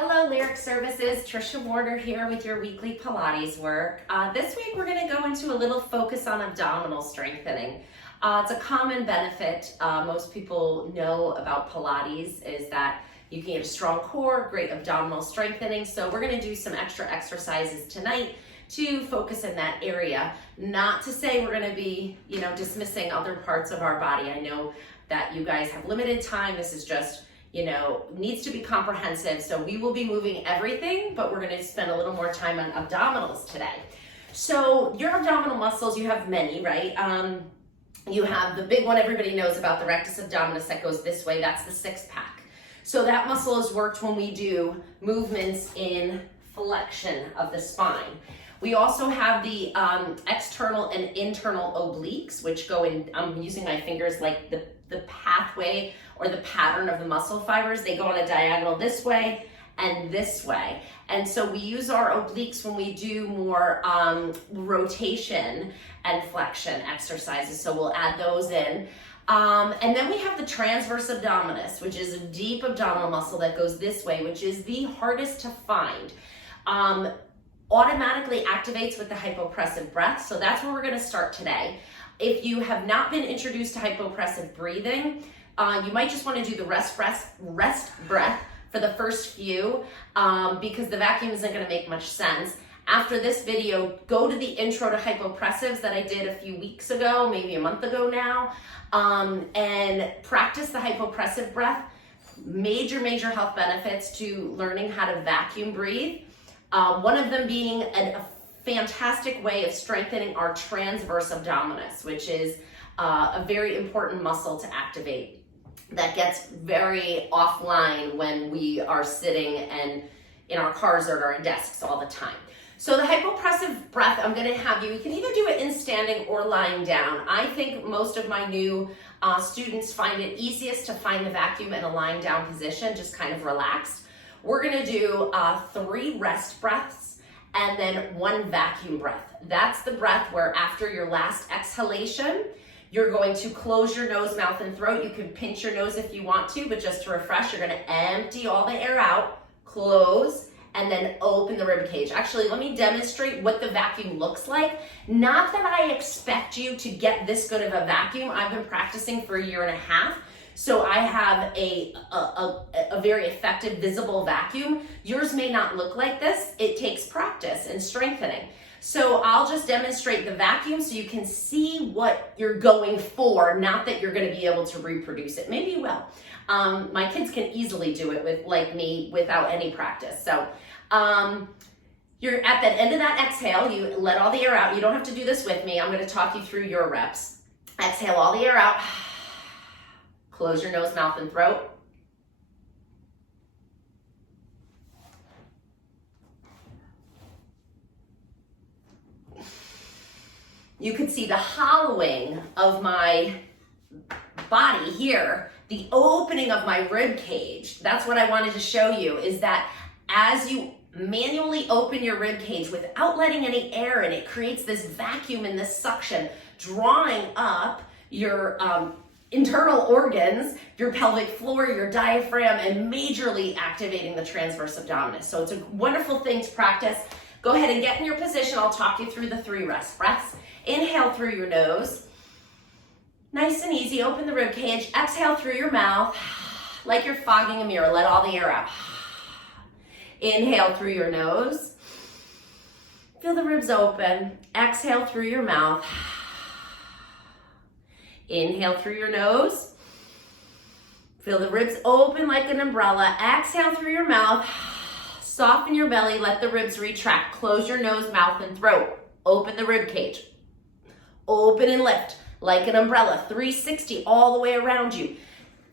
Hello, Lyric Services. Trisha Warder here with your weekly Pilates work. This week we're going to go into a little focus on abdominal strengthening. It's a common benefit most people know about Pilates is that you can get a strong core, great abdominal strengthening. So we're going to do some extra exercises tonight to focus in that area. Not to say we're going to be, dismissing other parts of our body. I know that you guys have limited time. This is just needs to be comprehensive. So we will be moving everything, but we're going to spend a little more time on abdominals today. So your abdominal muscles, you have many, right? You have the big one everybody knows about, the rectus abdominis, that goes this way. That's the six pack. So that muscle is worked when we do movements in flexion of the spine. We also have the external and internal obliques, which go in, I'm using my fingers like the pathway or the pattern of the muscle fibers. They go on a diagonal this way and this way. And so we use our obliques when we do more rotation and flexion exercises. So we'll add those in. And then we have the transverse abdominis, which is a deep abdominal muscle that goes this way, which is the hardest to find. Automatically activates with the hypopressive breath. So that's where we're going to start today. If you have not been introduced to hypopressive breathing, you might just want to do the rest breath for the first few because the vacuum isn't going to make much sense. After this video, go to the intro to hypopressives that I did a few weeks ago, maybe a month ago now, and practice the hypopressive breath. Major health benefits to learning how to vacuum breathe. One of them being a fantastic way of strengthening our transverse abdominis, which is a very important muscle to activate that gets very offline when we are sitting and in our cars or at our desks all the time. So the hypopressive breath, I'm going to have you can either do it in standing or lying down. I think most of my new students find it easiest to find the vacuum in a lying down position, just kind of relaxed. We're going to do 3 rest breaths and then 1 vacuum breath. That's the breath where after your last exhalation, you're going to close your nose, mouth, and throat. You can pinch your nose if you want to, but just to refresh, you're going to empty all the air out, close, and then open the rib cage. Actually, let me demonstrate what the vacuum looks like. Not that I expect you to get this good of a vacuum. I've been practicing for 1.5 years. So I have a very effective visible vacuum. Yours may not look like this. It takes practice and strengthening. So I'll just demonstrate the vacuum so you can see what you're going for, not that you're going to be able to reproduce it. Maybe you will. My kids can easily do it with, like me, without any practice. So you're at the end of that exhale, you let all the air out. You don't have to do this with me. I'm going to talk you through your reps. Exhale all the air out. Close your nose, mouth, and throat. You can see the hollowing of my body here, the opening of my rib cage. That's what I wanted to show you, is that as you manually open your rib cage without letting any air in, it creates this vacuum and this suction, drawing up your internal organs, your pelvic floor, your diaphragm, and majorly activating the transverse abdominis. So it's a wonderful thing to practice. Go ahead and get in your position. I'll talk you through the 3 rest breaths. Inhale through your nose. Nice and easy. Open the rib cage. Exhale through your mouth like you're fogging a mirror. Let all the air out. Inhale through your nose. Feel the ribs open. Exhale through your mouth. Inhale through your nose. Feel the ribs open like an umbrella. Exhale through your mouth. Soften your belly. Let the ribs retract. Close your nose, mouth, and throat. Open the rib cage. Open and lift like an umbrella. 360 all the way around you.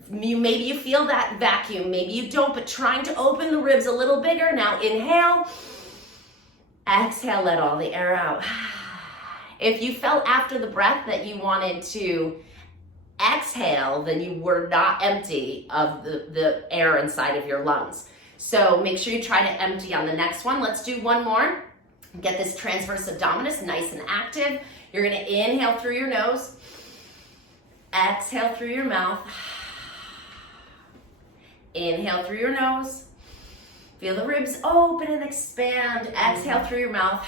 Maybe you feel that vacuum. Maybe you don't, but trying to open the ribs a little bigger. Now inhale. Exhale, let all the air out. If you felt after the breath that you wanted to exhale, then you were not empty of the air inside of your lungs. So make sure you try to empty on the next one. Let's do one more. Get this transverse abdominis nice and active. You're going to inhale through your nose. Exhale through your mouth. Inhale through your nose. Feel the ribs open and expand. Exhale through your mouth.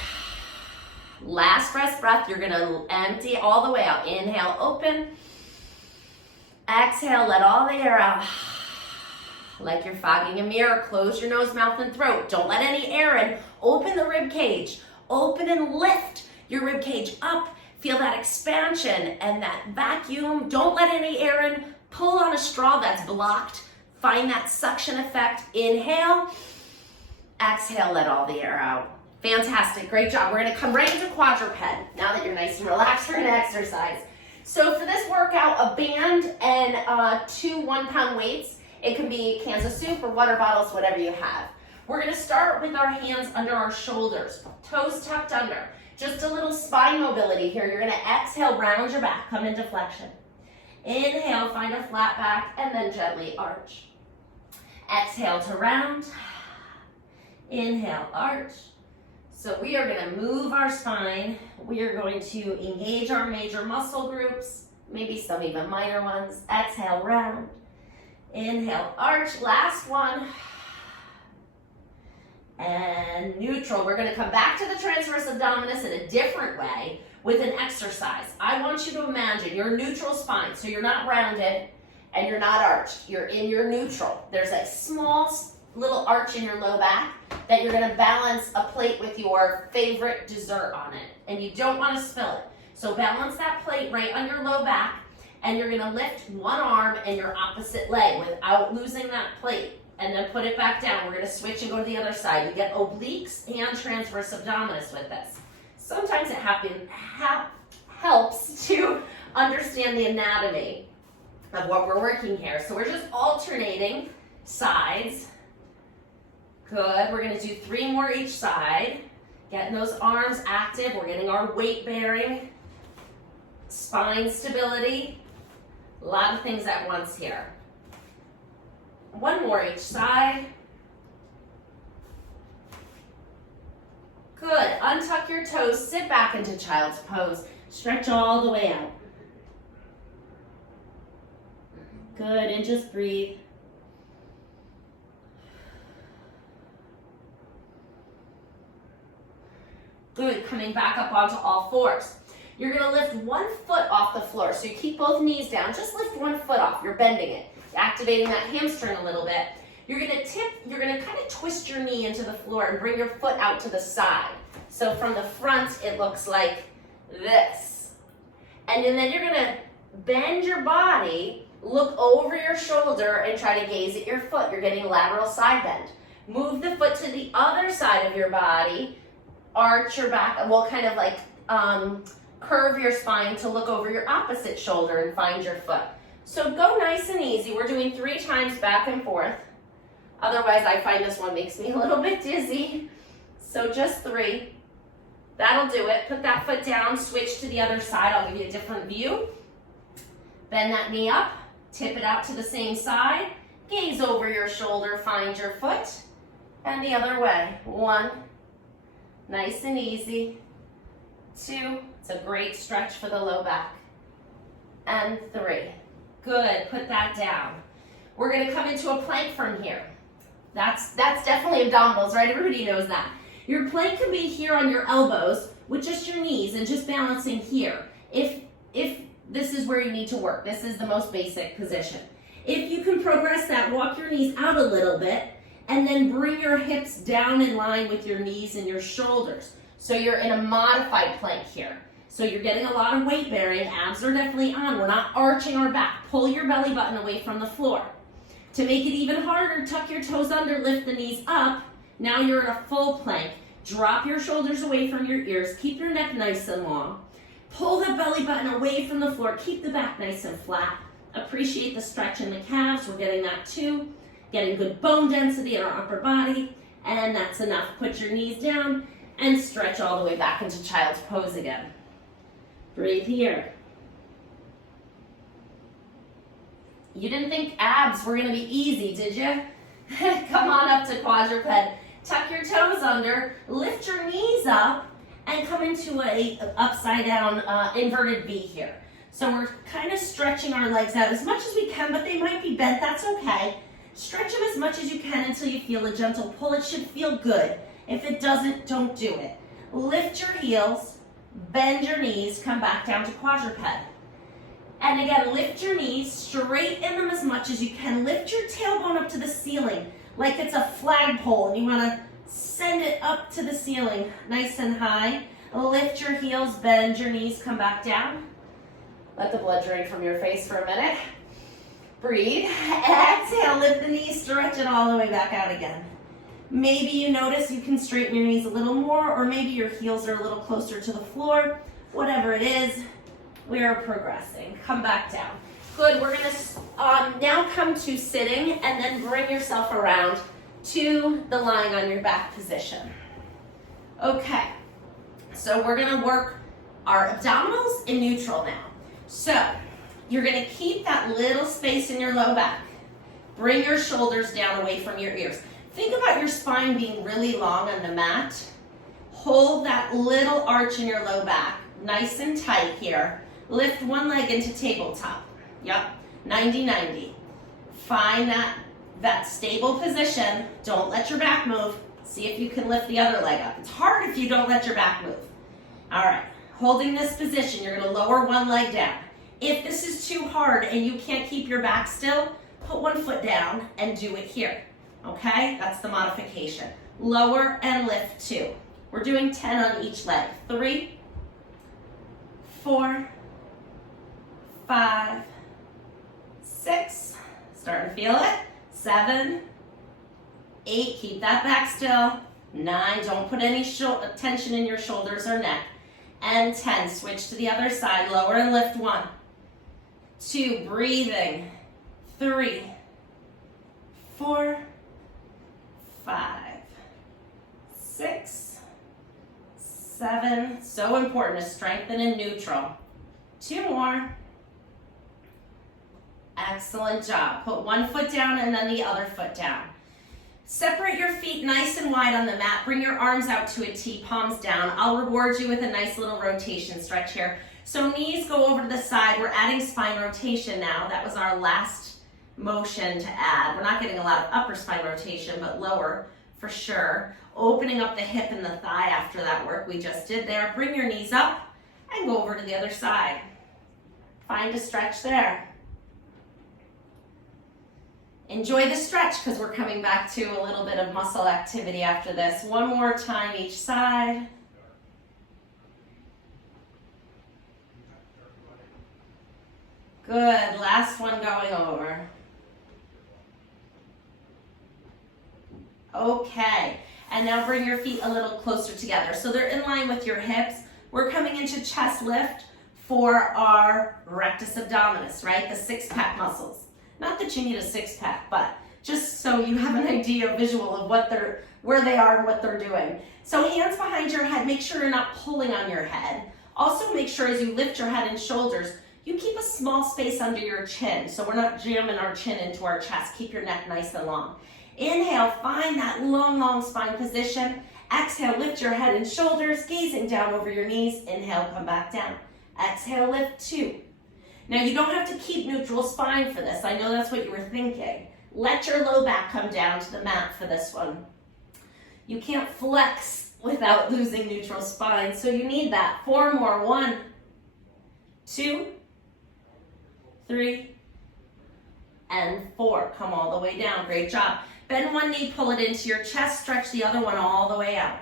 Last breath, you're gonna empty all the way out. Inhale, open. Exhale, let all the air out. Like you're fogging a mirror, close your nose, mouth, and throat. Don't let any air in. Open the rib cage. Open and lift your rib cage up. Feel that expansion and that vacuum. Don't let any air in. Pull on a straw that's blocked. Find that suction effect. Inhale. Exhale, let all the air out. Fantastic, great job. We're gonna come right into quadruped. Now that you're nice and relaxed, we're gonna exercise. So for this workout, a band and 2 1-pound weights. It can be cans of soup or water bottles, whatever you have. We're gonna start with our hands under our shoulders, toes tucked under. Just a little spine mobility here. You're gonna exhale, round your back, come into flexion. Inhale, find a flat back, and then gently arch. Exhale to round. Inhale, arch. So we are gonna move our spine. We are going to engage our major muscle groups, maybe some even minor ones. Exhale, round. Inhale, arch. Last one. And neutral. We're gonna come back to the transverse abdominis in a different way with an exercise. I want you to imagine your neutral spine. So you're not rounded and you're not arched. You're in your neutral. There's a small little arch in your low back that you're gonna balance a plate with your favorite dessert on it. And you don't wanna spill it. So balance that plate right on your low back, and you're gonna lift one arm and your opposite leg without losing that plate. And then put it back down. We're gonna switch and go to the other side. You get obliques and transverse abdominis with this. Sometimes it helps to understand the anatomy of what we're working here. So we're just alternating sides. Good, we're gonna do 3 more each side. Getting those arms active, we're getting our weight bearing, spine stability, a lot of things at once here. 1 more each side. Good, untuck your toes, sit back into child's pose. Stretch all the way out. Good, and just breathe. Good, coming back up onto all fours. You're gonna lift 1 foot off the floor. So you keep both knees down, just lift 1 foot off. You're bending it, activating that hamstring a little bit. You're gonna kind of twist your knee into the floor and bring your foot out to the side. So from the front, it looks like this. And then you're gonna bend your body, look over your shoulder and try to gaze at your foot. You're getting lateral side bend. Move the foot to the other side of your body, arch your back, and we'll kind of like curve your spine to look over your opposite shoulder and find your foot. So go nice and easy. We're doing 3 times back and forth. Otherwise, I find this one makes me a little bit dizzy. So just 3. That'll do it. Put that foot down, switch to the other side. I'll give you a different view. Bend that knee up, tip it out to the same side. Gaze over your shoulder, find your foot. And the other way. 1. Nice and easy. 2, it's a great stretch for the low back. And 3. Good, put that down. We're gonna come into a plank from here. That's definitely abdominals, right? Everybody knows that. Your plank can be here on your elbows with just your knees and just balancing here. If this is where you need to work, this is the most basic position. If you can progress that, walk your knees out a little bit and then bring your hips down in line with your knees and your shoulders. So you're in a modified plank here. So you're getting a lot of weight bearing, abs are definitely on. We're not arching our back. Pull your belly button away from the floor. To make it even harder, tuck your toes under, lift the knees up. Now you're in a full plank. Drop your shoulders away from your ears. Keep your neck nice and long. Pull the belly button away from the floor. Keep the back nice and flat. Appreciate the stretch in the calves. We're getting that too. Getting good bone density in our upper body. And that's enough. Put your knees down and stretch all the way back into child's pose again. Breathe here. You didn't think abs were gonna be easy, did you? Come on up to quadruped. Tuck your toes under, lift your knees up, and come into a upside down inverted V here. So we're kind of stretching our legs out as much as we can, but they might be bent, that's okay. Stretch them as much as you can until you feel a gentle pull. It should feel good. If it doesn't, don't do it. Lift your heels, bend your knees, come back down to quadruped. And again, lift your knees, straighten them as much as you can. Lift your tailbone up to the ceiling like it's a flagpole, and you want to send it up to the ceiling nice and high. Lift your heels, bend your knees, come back down. Let the blood drain from your face for a minute. Breathe. Exhale, lift the knees, stretch it all the way back out again. Maybe you notice you can straighten your knees a little more, or maybe your heels are a little closer to the floor. Whatever it is, we are progressing. Come back down. Good, we're gonna now come to sitting and then bring yourself around to the lying on your back position. Okay, so we're gonna work our abdominals in neutral now. So, you're gonna keep that little space in your low back. Bring your shoulders down away from your ears. Think about your spine being really long on the mat. Hold that little arch in your low back, nice and tight here. Lift one leg into tabletop. Yep, 90-90. Find that stable position. Don't let your back move. See if you can lift the other leg up. It's hard if you don't let your back move. All right, holding this position, you're gonna lower one leg down. If this is too hard and you can't keep your back still, put one foot down and do it here. Okay, that's the modification. Lower and lift 2. We're doing 10 on each leg. 3, 4, 5, 6, starting to feel it. 7, 8, keep that back still. 9, don't put any tension in your shoulders or neck. And 10, switch to the other side, lower and lift 1, 2, breathing. 3, 4, 5, 6, 7. So important to strengthen in neutral. 2 more. Excellent job. Put one foot down and then the other foot down. Separate your feet nice and wide on the mat. Bring your arms out to a T, palms down. I'll reward you with a nice little rotation stretch here. So knees go over to the side. We're adding spine rotation now. That was our last motion to add. We're not getting a lot of upper spine rotation, but lower for sure. Opening up the hip and the thigh after that work we just did there. Bring your knees up and go over to the other side. Find a stretch there. Enjoy the stretch because we're coming back to a little bit of muscle activity after this. One more time each side. Good, last one going over. Okay, and now bring your feet a little closer together. So they're in line with your hips. We're coming into chest lift for our rectus abdominis, right? The six-pack muscles. Not that you need a six-pack, but just so you have an idea, visual of where they are and what they're doing. So hands behind your head, make sure you're not pulling on your head. Also make sure as you lift your head and shoulders, you keep a small space under your chin, so we're not jamming our chin into our chest. Keep your neck nice and long. Inhale, find that long spine position. Exhale, lift your head and shoulders, gazing down over your knees. Inhale, come back down. Exhale, lift 2. Now you don't have to keep neutral spine for this. I know that's what you were thinking. Let your low back come down to the mat for this one. You can't flex without losing neutral spine, so you need that. 4 more. 1, 2, 3, and 4. Come all the way down. Great job. Bend one knee, pull it into your chest, stretch the other one all the way out.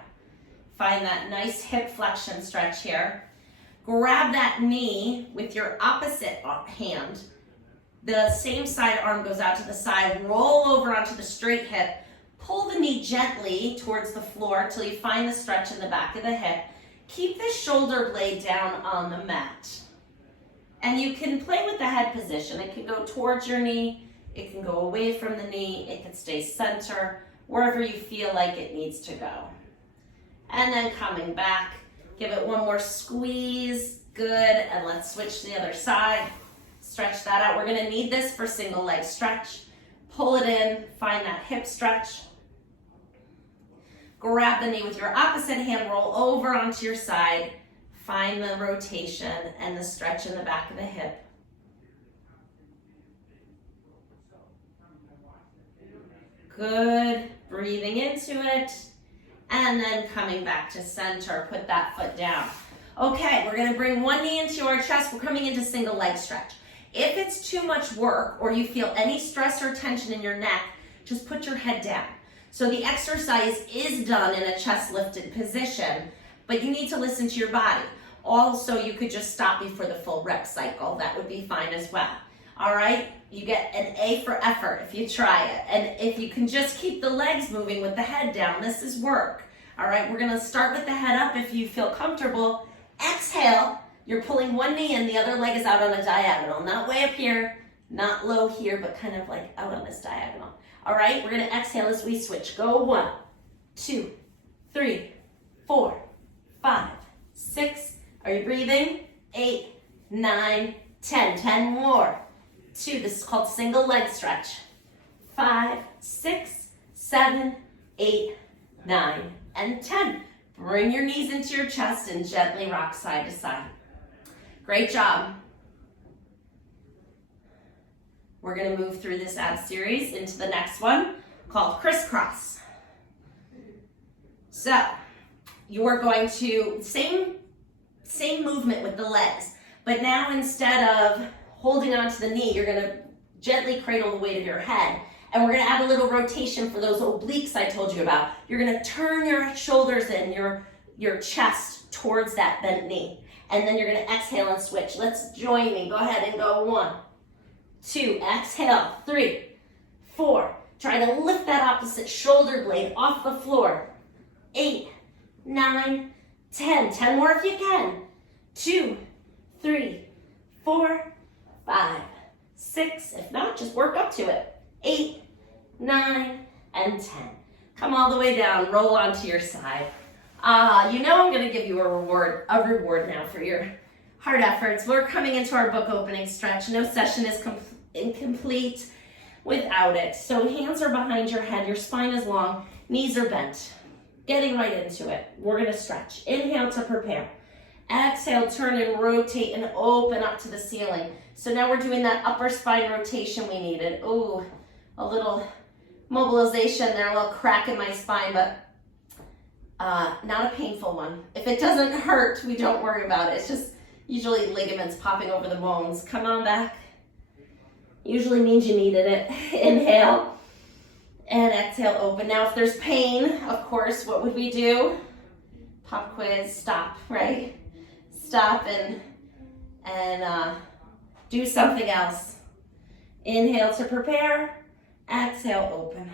Find that nice hip flexion stretch here. Grab that knee with your opposite hand. The same side arm goes out to the side. Roll over onto the straight hip. Pull the knee gently towards the floor until you find the stretch in the back of the hip. Keep the shoulder blade down on the mat. And you can play with the head position. It can go towards your knee. It can go away from the knee. It can stay center, wherever you feel like it needs to go. And then coming back, give it one more squeeze. Good, and let's switch to the other side. Stretch that out. We're gonna need this for single leg stretch. Pull it in, find that hip stretch. Grab the knee with your opposite hand, roll over onto your side. Find the rotation and the stretch in the back of the hip. Good. Breathing into it. And then coming back to center. Put that foot down. Okay, we're going to bring one knee into our chest. We're coming into single leg stretch. If it's too much work or you feel any stress or tension in your neck, just put your head down. So the exercise is done in a chest lifted position, but you need to listen to your body. Also, you could just stop before the full rep cycle. That would be fine as well. All right, you get an A for effort if you try it. And if you can just keep the legs moving with the head down, this is work. All right, we're gonna start with the head up if you feel comfortable. Exhale, you're pulling one knee in, the other leg is out on a diagonal. Not way up here, not low here, but kind of like out on this diagonal. All right, we're gonna exhale as we switch. Go 1, 2, 3, 4, 5, 6. Are you breathing? 8, 9, 10. 10 more. 2, this is called single leg stretch. 5, 6, 7, 8, 9, and 10. Bring your knees into your chest and gently rock side to side. Great job. We're going to move through this ab series into the next one called crisscross. So you are going to, same movement with the legs, but now instead of holding onto the knee, you're going to gently cradle the weight of your head. And we're going to add a little rotation for those obliques I told you about. You're going to turn your shoulders and your chest towards that bent knee. And then you're going to exhale and switch. Let's join me. Go ahead and go 1, 2, exhale, 3, 4. Try to lift that opposite shoulder blade off the floor. 8, 9, 10. 10 more if you can. 2, 3, 4, 5, 6. If not, just work up to it. 8, 9, and 10. Come all the way down, roll onto your side. You know I'm gonna give you a reward now for your hard efforts. We're coming into our book opening stretch. No session is incomplete without it. So hands are behind your head, your spine is long, knees are bent. Getting right into it. We're gonna stretch. Inhale to prepare. Exhale, turn and rotate and open up to the ceiling. So now we're doing that upper spine rotation we needed. Ooh, a little mobilization there, a little crack in my spine, but not a painful one. If it doesn't hurt, we don't worry about it. It's just usually ligaments popping over the bones. Come on back. Usually means you needed it. Inhale and exhale, open. Now if there's pain, of course, what would we do? Pop quiz, stop, right? Stop and do something else. Inhale to prepare. Exhale, open.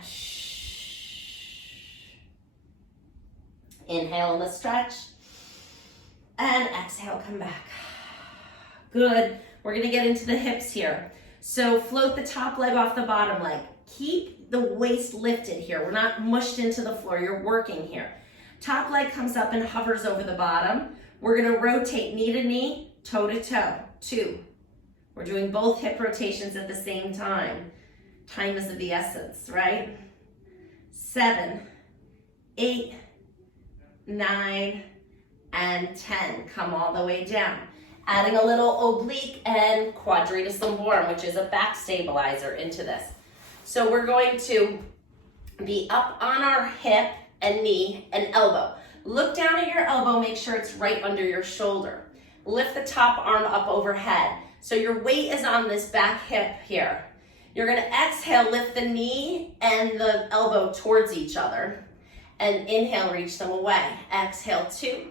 Inhale in the stretch. And exhale, come back. Good. We're going to get into the hips here. So float the top leg off the bottom leg. Keep the waist lifted here. We're not mushed into the floor. You're working here. Top leg comes up and hovers over the bottom. We're going to rotate knee to knee, toe to toe. 2. We're doing both hip rotations at the same time. Time is of the essence, right? 7, 8, 9, and 10. Come all the way down. Adding a little oblique and quadratus lumborum, which is a back stabilizer into this. So we're going to be up on our hip and knee and elbow. Look down at your elbow, make sure it's right under your shoulder. Lift the top arm up overhead. So your weight is on this back hip here. You're gonna exhale, lift the knee and the elbow towards each other. And inhale, reach them away. Exhale, 2,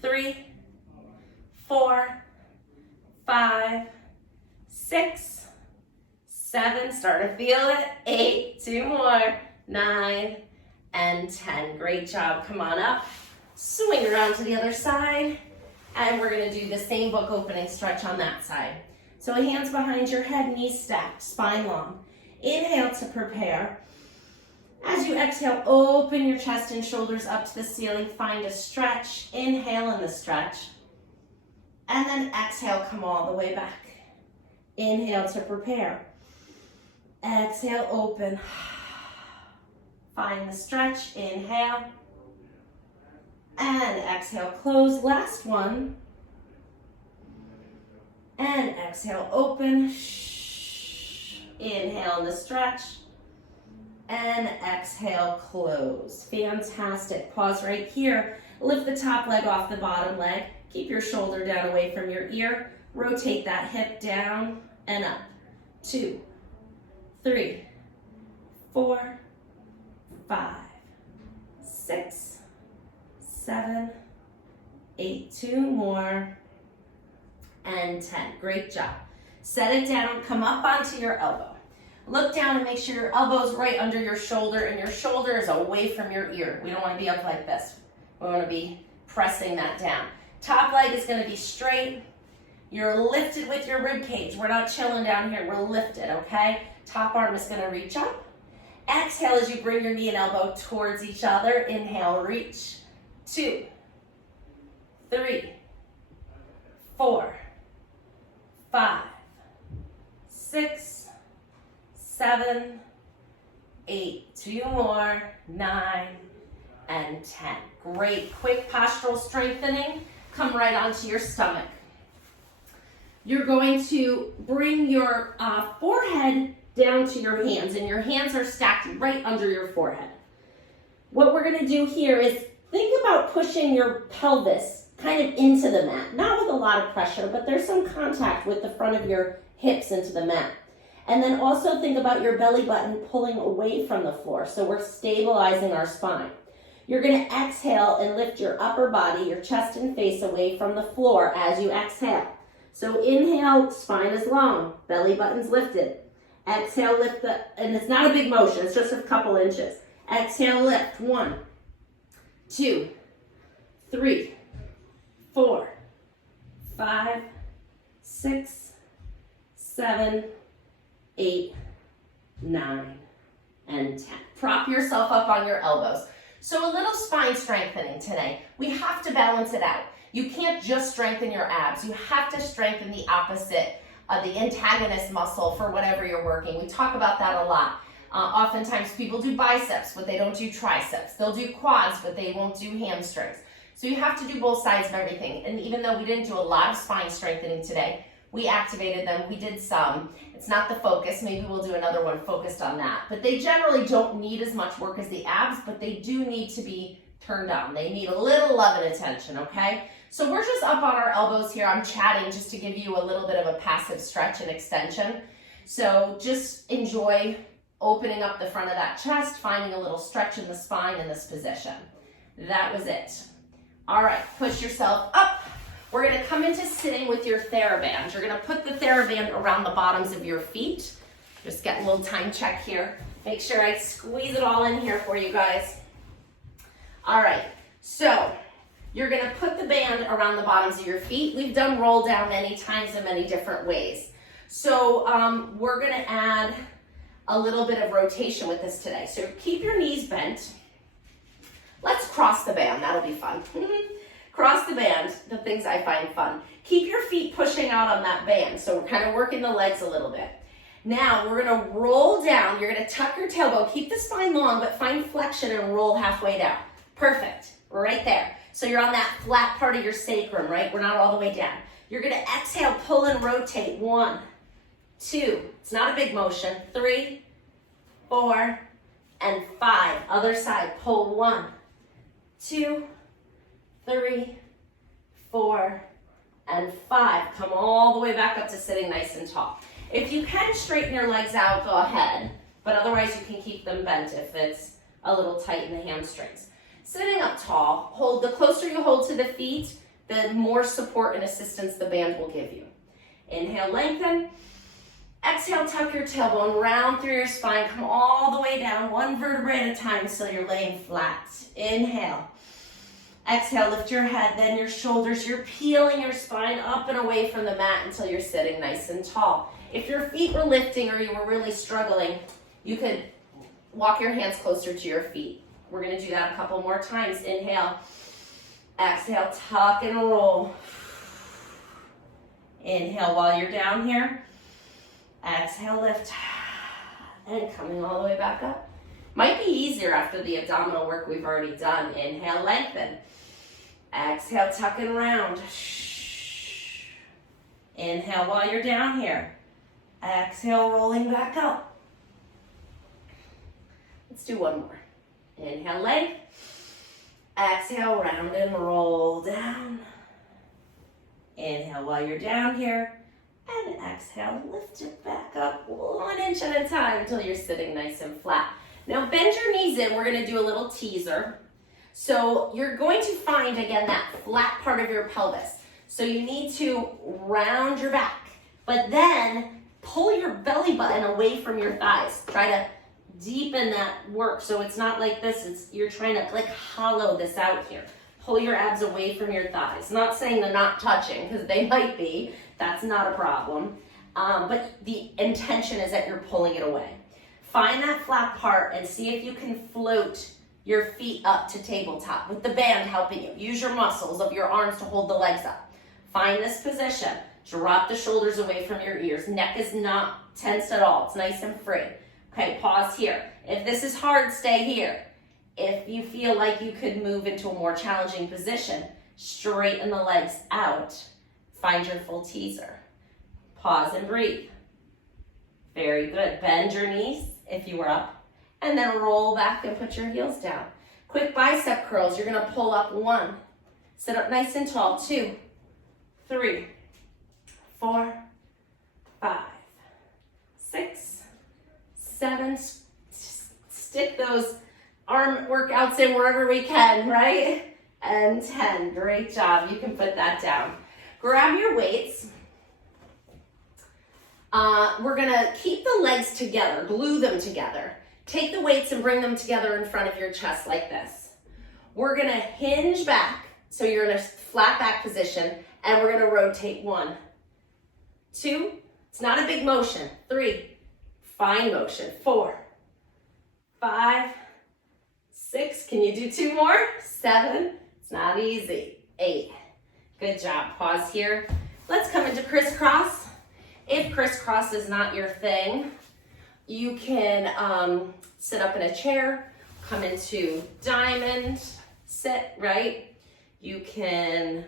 3, 4, 5, 6, 7. Start to feel it. 8, 2 more, 9, and 10. Great job. Come on up. Swing around to the other side. And we're going to do the same book opening stretch on that side. So hands behind your head, knees stacked, spine long. Inhale to prepare. As you exhale, open your chest and shoulders up to the ceiling. Find a stretch. Inhale in the stretch. And then exhale, come all the way back. Inhale to prepare. Exhale, open. Find the stretch. Inhale. And exhale, close. Last one. And exhale, open. Inhale in the stretch. and exhale, close. Fantastic. Pause right here. Lift the top leg off the bottom leg. Keep your shoulder down away from your ear. Rotate that hip down and up. 2, 3, 4, 5, 6, 7, 8, 2 more, and 10. Great job. Set it down, come up onto your elbow. Look down and make sure your elbow's right under your shoulder and your shoulder is away from your ear. We don't want to be up like this. We want to be pressing that down. Top leg is going to be straight. You're lifted with your rib cage. We're not chilling down here. We're lifted, okay? Top arm is going to reach up. Exhale as you bring your knee and elbow towards each other. Inhale, reach. 2, 3, 4, 5, 6, 7, 8, 2 more, 9, and 10. Great. Quick postural strengthening. Come right onto your stomach. You're going to bring your forehead down to your hands, and your hands are stacked right under your forehead. What we're going to do here is think about pushing your pelvis kind of into the mat, not with a lot of pressure, but there's some contact with the front of your hips into the mat. And then also think about your belly button pulling away from the floor, so we're stabilizing our spine. You're going to exhale and lift your upper body, your chest and face away from the floor as you exhale. So inhale, spine is long, belly button's lifted. Exhale, lift and it's not a big motion, it's just a couple inches. Exhale, lift. 1, 2, 3, 4, 5, 6, 7, 8, 9, and 10. Prop yourself up on your elbows. So a little spine strengthening today. We have to balance it out. You can't just strengthen your abs. You have to strengthen the opposite, the antagonist muscle for whatever you're working. We talk about that a lot. Oftentimes people do biceps, but they don't do triceps. They'll do quads, but they won't do hamstrings. So you have to do both sides of everything. And even though we didn't do a lot of spine strengthening today, we activated them, we did some. It's not the focus, maybe we'll do another one focused on that. But they generally don't need as much work as the abs, but they do need to be turned on. They need a little love and attention, okay? So we're just up on our elbows here. I'm chatting just to give you a little bit of a passive stretch and extension. So just enjoy opening up the front of that chest, finding a little stretch in the spine in this position. That was it. All right, push yourself up. We're gonna come into sitting with your TheraBand. You're gonna put the TheraBand around the bottoms of your feet. Just get a little time check here. Make sure I squeeze it all in here for you guys. All right, so you're gonna put the band around the bottoms of your feet. We've done roll down many times in many different ways. So we're gonna add a little bit of rotation with this today. So keep your knees bent. Let's cross the band, that'll be fun. Cross the band, the things I find fun. Keep your feet pushing out on that band. So we're kind of working the legs a little bit. Now we're gonna roll down. You're gonna tuck your tailbone. Keep the spine long, but find flexion and roll halfway down. Perfect, right there. So you're on that flat part of your sacrum, right? We're not all the way down. You're gonna exhale, pull and rotate. 1, 2, it's not a big motion. 3, 4, and 5. Other side, pull. 1, 2, 3, 4, and 5. Come all the way back up to sitting nice and tall. If you can straighten your legs out, go ahead, but otherwise you can keep them bent if it's a little tight in the hamstrings. Sitting up tall, hold. The closer you hold to the feet, the more support and assistance the band will give you. Inhale, lengthen. Exhale, tuck your tailbone, round through your spine, come all the way down, one vertebrae at a time so you're laying flat. Inhale. Exhale, lift your head, then your shoulders. You're peeling your spine up and away from the mat until you're sitting nice and tall. If your feet were lifting or you were really struggling, you could walk your hands closer to your feet. We're gonna do that a couple more times. Inhale, exhale, tuck and roll. Inhale while you're down here. Exhale, lift, and coming all the way back up. Might be easier after the abdominal work we've already done. Inhale, lengthen. Exhale, tuck and round. Inhale while you're down here. Exhale, rolling back up. Let's do one more. Inhale, leg. Exhale, round and roll down. Inhale while you're down here. And exhale, lift it back up 1 inch at a time until you're sitting nice and flat. Now bend your knees in. We're gonna do a little teaser. So you're going to find, again, that flat part of your pelvis. So you need to round your back, but then pull your belly button away from your thighs. Try to deepen that work so it's not like this. You're trying to like hollow this out here. Pull your abs away from your thighs. Not saying they're not touching, because they might be. That's not a problem. But the intention is that you're pulling it away. Find that flat part and see if you can float your feet up to tabletop with the band helping you. Use your muscles of your arms to hold the legs up. Find this position. Drop the shoulders away from your ears. Neck is not tense at all. It's nice and free. Okay, pause here. If this is hard, stay here. If you feel like you could move into a more challenging position, straighten the legs out. Find your full teaser. Pause and breathe. Very good. Bend your knees if you were up, and then roll back and put your heels down. Quick bicep curls. You're gonna pull up 1. Sit up nice and tall. 2, 3, 4, 5, 6, 7. Stick those arm workouts in wherever we can, right? And 10. Great job. You can put that down. Grab your weights. We're gonna keep the legs together, glue them together. Take the weights and bring them together in front of your chest like this. We're gonna hinge back, so you're in a flat back position, and we're gonna rotate 1, 2, it's not a big motion, 3, fine motion, 4, 5, 6, can you do 2 more? 7, it's not easy, 8, good job, pause here. Let's come into crisscross. If crisscross is not your thing, you can sit up in a chair, come into diamond, sit, right? You can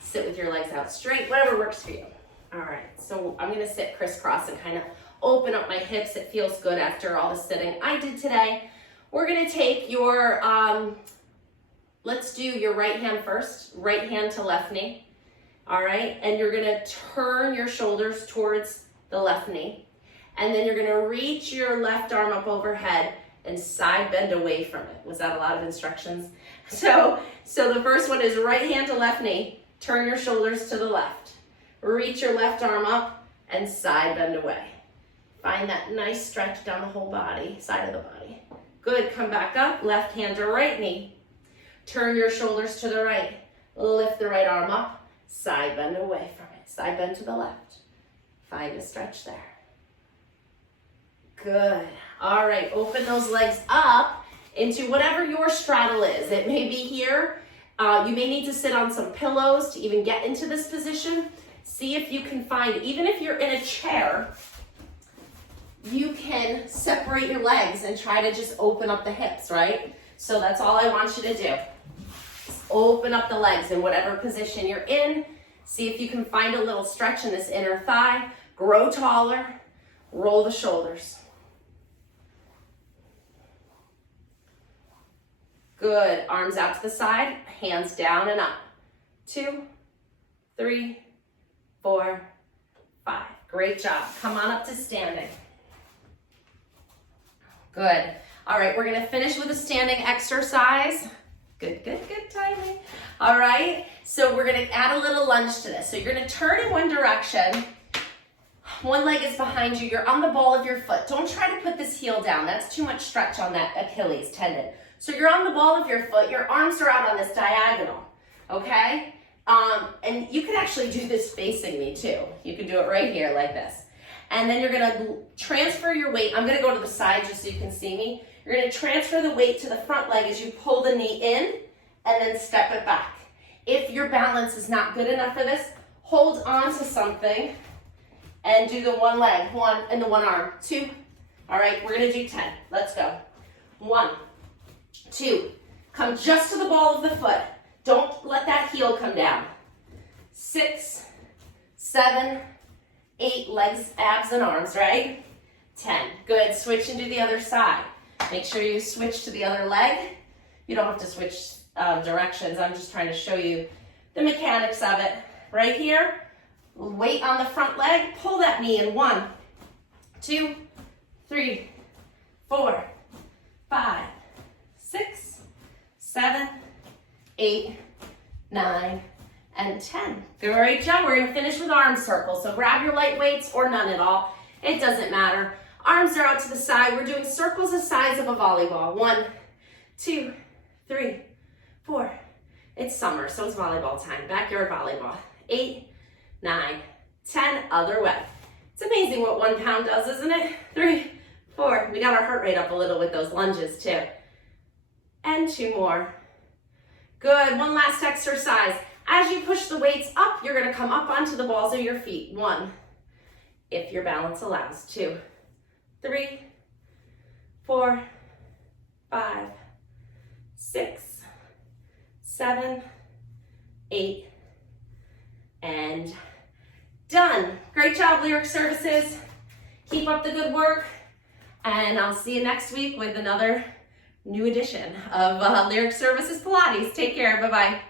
sit with your legs out straight, whatever works for you. All right, so I'm gonna sit crisscross and kind of open up my hips. It feels good after all the sitting I did today. We're gonna take your, let's do your right hand first, right hand to left knee. All right, and you're gonna turn your shoulders towards the left knee. And then you're gonna reach your left arm up overhead and side bend away from it. Was that a lot of instructions? So the first one is right hand to left knee, turn your shoulders to the left. Reach your left arm up and side bend away. Find that nice stretch down the whole body, side of the body. Good, come back up, left hand to right knee. Turn your shoulders to the right. Lift the right arm up. Side bend away from it. Side bend to the left. Find a stretch there. Good. All right, open those legs up into whatever your straddle is. It may be here. You may need to sit on some pillows to even get into this position. See if you can find, even if you're in a chair, you can separate your legs and try to just open up the hips, right? So that's all I want you to do. Open up the legs in whatever position you're in. See if you can find a little stretch in this inner thigh. Grow taller. Roll the shoulders. Good. Arms out to the side. Hands down and up. 2, 3, 4, 5. Great job. Come on up to standing. Good. All right, we're going to finish with a standing exercise. Good timing. All right, so we're gonna add a little lunge to this. So you're gonna turn in one direction. One leg is behind you. You're on the ball of your foot. Don't try to put this heel down. That's too much stretch on that Achilles tendon. So you're on the ball of your foot. Your arms are out on this diagonal, okay? And you can actually do this facing me too. You can do it right here like this. And then you're gonna transfer your weight. I'm gonna go to the side just so you can see me. You're gonna transfer the weight to the front leg as you pull the knee in and then step it back. If your balance is not good enough for this, hold on to something and do the one leg, 1 and the one arm, 2. All right, we're gonna do 10. Let's go. 1, 2. Come just to the ball of the foot. Don't let that heel come down. 6, 7, 8, legs, abs, and arms, right? 10. Good. Switch into the other side. Make sure you switch to the other leg. You don't have to switch directions. I'm just trying to show you the mechanics of it. Right here, weight on the front leg, pull that knee in 1, 2, 3, 4, 5, 6, 7, 8, 9, and 10. Great job. We're gonna finish with arm circles. So grab your light weights or none at all. It doesn't matter. Arms are out to the side. We're doing circles the size of a volleyball. 1, 2, 3, 4. It's summer, so it's volleyball time. Backyard volleyball. 8, 9, 10, other way. It's amazing what 1 pound does, isn't it? 3, 4. We got our heart rate up a little with those lunges too. And 2 more. Good, 1 last exercise. As you push the weights up, you're gonna come up onto the balls of your feet. 1, if your balance allows. 2, 3, 4, 5, 6, 7, 8, and done. Great job, Lyric Services. Keep up the good work, and I'll see you next week with another new edition of Lyric Services Pilates. Take care. Bye-bye.